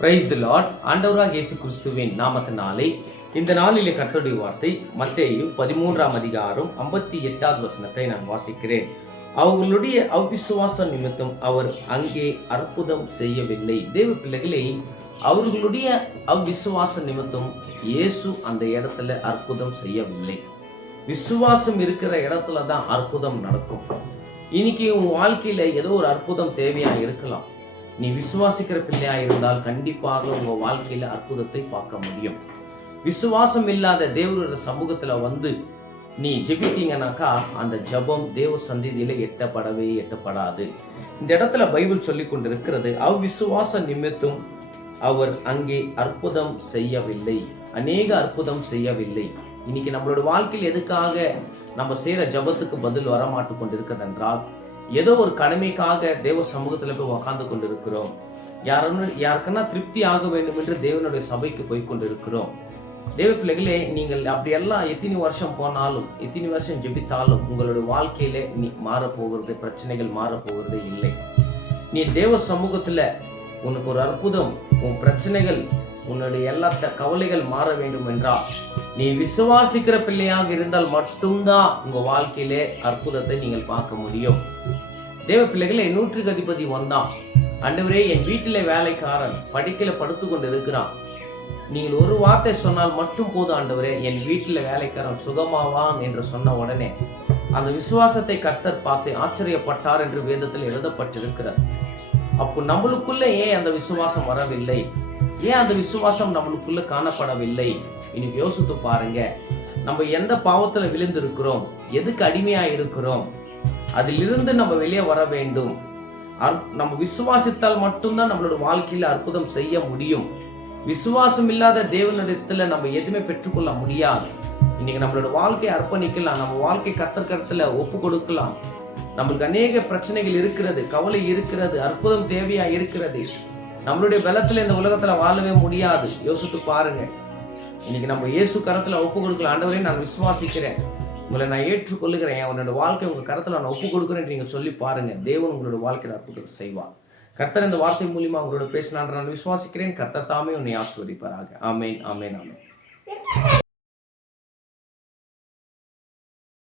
Praise the Lord ஆண்டவராக இயேசு கிறிஸ்துவின் நாமத்தினாலே இந்த நாளிலே கர்த்தருடைய வார்த்தை மத்தேயு பதிமூன்றாம் அதிகாரம் ஐம்பத்தி எட்டாவது வசனத்தை நான் வாசிக்கிறேன். அவர்களுடைய அவ்விசுவாச நிமித்தம் அவர் அங்கே அற்புதம் செய்யவில்லை. தேவ பிள்ளைகளே அவர்களுடைய அவ்விசுவாச நிமித்தம் இயேசு அந்த இடத்துல அற்புதம் செய்யவில்லை. விசுவாசம் இருக்கிற இடத்துல தான் அற்புதம் நடக்கும். இன்னைக்கு உன் வாழ்க்கையில ஏதோ ஒரு அற்புதம் தேவையா இருக்கலாம். நீ விசுவாசிக்கிற பிள்ளையா இருந்தால் கண்டிப்பாக உங்க வாழ்க்கையில அற்புதத்தை பார்க்க முடியும். விசுவாசம் இல்லாத தேவரோட சமூகத்துல வந்து நீ ஜெபித்தீங்கனாக்கா அந்த ஜெபம் தேவ சந்திதியில எட்டப்படவே எட்டப்படாது. இந்த இடத்துல பைபிள் சொல்லி கொண்டிருக்கிறது அவ்விசுவாச நிமித்தம் அவர் அங்கே அற்புதம் செய்யவில்லை. அநேக அற்புதம் செய்யவில்லை. இன்னைக்கு நம்மளோட வாழ்க்கையில் எதுக்காக நம்ம செய்யற ஜபத்துக்கு பதில் வரமாட்டு கொண்டிருக்கிறது என்றால் ஏதோ ஒரு கடமைக்காக தேவ சமூகத்தில் போய் உக்காந்து கொண்டிருக்கிறோம். யாருன்னு யாருக்குன்னா திருப்தி ஆக வேண்டும் என்று தேவனுடைய சபைக்கு போய் கொண்டிருக்கிறோம். தேவ பிள்ளைகளே நீங்கள் அப்படியெல்லாம் எத்தனை வருஷம் போனாலும் எத்தனை வருஷம் ஜெபித்தாலும் உங்களுடைய வாழ்க்கையில நீ மாறப்போகிறது பிரச்சனைகள் மாறப்போகிறது இல்லை. நீ தேவ சமூகத்துல உனக்கு ஒரு அற்புதம் உன் பிரச்சனைகள் உன்னுடைய எல்லா கவலைகள் மாற வேண்டும் என்றால் நீ விசுவாசிக்கிற பிள்ளையாக இருந்தால் மட்டும்தான் உங்க வாழ்க்கையிலே அற்புதத்தை நீங்கள் பார்க்க முடியும். தேவ பிள்ளைகளை நூற்றுக்கு அதிபதி வந்தான். அண்டவரே என் வீட்டில் வேலைக்காரன் படிக்கல படுத்து கொண்டு இருக்கிறான் நீங்கள் ஒரு வார்த்தை சொன்னால் மட்டும் போதும் ஆண்டவரே. என் வீட்டில் வேலைக்காரன் சுகமாவான் என்று சொன்ன உடனே அந்த விசுவாசத்தை கர்த்தர் பார்த்து ஆச்சரியப்பட்டார் என்று வேதத்தில் எழுதப்பட்டிருக்கிறார் அப்போ நம்மளுக்குள்ள ஏன் அந்த விசுவாசம் வரவில்லை? ஏன் அந்த விசுவாசம் நம்மளுக்குள்ள காணப்படவில்லை? இன்னைக்கு யோசித்து பாருங்க. நம்ம எந்த பாவத்துல விழுந்திருக்கிறோம்? எதுக்கு அடிமையா இருக்கிறோம் அதிலிருந்து நம்ம வெளியே வர வேண்டும். நம்ம விசுவாசித்தால் மட்டும்தான் நம்மளோட வாழ்க்கையில அற்புதம் செய்ய முடியும். விசுவாசம் இல்லாத தேவனிடத்துல நம்ம எதுவுமே பெற்றுக்கொள்ள முடியாது. இன்னைக்கு நம்மளோட வாழ்க்கையை அர்ப்பணிக்கலாம். நம்ம வாழ்க்கை கத்தற்கத்துல ஒப்பு கொடுக்கலாம். நம்மளுக்கு அநேக பிரச்சனைகள் இருக்கிறது கவலை இருக்கிறது அற்புதம் தேவையா இருக்கிறது. நம்மளுடைய பலத்துல இந்த உலகத்துல வாழவே முடியாது. யோசித்து பாருங்க. இன்னைக்கு நம்ம இயேசு கரத்துல ஒப்பு கொடுக்கல. ஆண்டவரே நான் விசுவாசிக்கிறேன். உங்களை நான் ஏற்றுக்கொள்ளுகிறேன் உன்னோட வாழ்க்கை உங்க கருத்தில் நான் ஒப்பு கொடுக்குறேன் நீங்க சொல்லி பாருங்க. தேவன் உங்களோட வாழ்க்கையில் அற்புதத்தை செய்வார். கர்த்தர் இந்த வார்த்தை மூலியமா உங்களோட பேசினான்ற நான் விசுவாசிக்கிறேன். கர்த்தர் தாமே உன்னை ஆசிர்வதிப்பாராக. ஆமேன் ஆமேன் ஆமேன்.